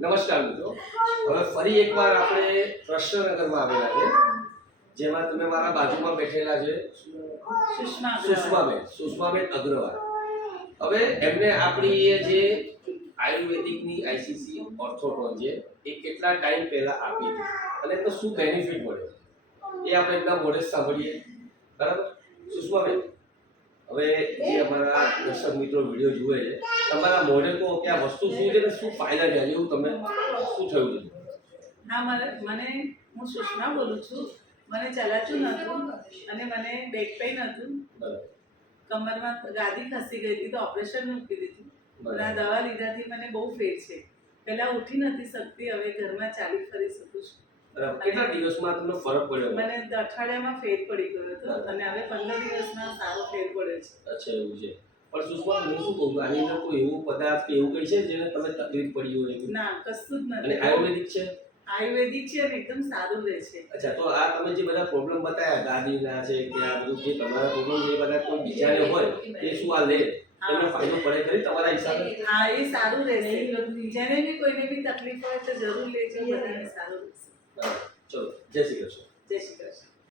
નમસ્કાર મિત્રો. હવે ફરી એકવાર આપણે કૃષ્ણનગરમાં આવેલા છે જેમાં તમે મારા બાજુમાં બેઠેલા છે સુષ્મા સુષ્માબેન સુષ્માબેન અગ્રવાલ. હવે એમને આપણી જે આયુર્વેદિકની આઈસીસી ઓર્થોટોન છે એ કેટલા ટાઈમ પહેલા આપી અને એનો શું બેનિફિટ મળ્યો એ આપણે એમના મોઢે સાંભળીએ. બરાબર? સુષ્માબેન? હવે જે અમારા દર્શક મિત્રો વીડિયો જુએ છે તમારા મોઢે તો કે આ વસ્તુ શું છે ને શું ફાયદા છે? એવું તમે શું થયું છે? હા મારે મને હું સુષ્મા બોલું છું. મને ચલાતું નહોતું અને મને બેક પેઇન હતું કમરમાં ગાદી ખસી ગઈ હતી તો ઓપરેશન મૂકી દીધું. અને આ દવા લીધાથી મને બહુ ફેર છે. પહેલાં ઉઠી નથી શકતી હવે ઘરમાં ચાલી ફરી શકું છું. કેટલા દિવસમાં તમને ફરક પડ્યો? મને અઠવાડિયામાં ફેર પડી ગયો હતો અને હવે પંદર દિવસમાં સારો ફેર પડે છે. અચ્છા એવું છે. પણ સુષ્મા હું શું કહું? આની અંદર કોઈ એવું પદાર્થ કે એવું કઈ છે જેને તમને તકલીફ પડી હોય ના કશું જ અને આયુર્વેદિક છે? આયુર્વેદિક છે અને એકદમ સારું રહે છે. અચ્છા તો આ તમે જે બધા પ્રોબ્લેમ બતાવ્યા ગાદીના છે કે આ બધું જે તમારા પ્રોબ્લેમ જે બધા કોઈ બીજાને હોય એ શું આ લે? તમને ફાયદો પડે ખરી તમારા હિસાબે? હા એ સારું રહેશે. જેને બી કોઈને બી તકલીફ હોય તો જરૂર લેજો બધાને સારું રહેશે બરાબર ચલો જય શ્રી કૃષ્ણ જય શ્રી કૃષ્ણ.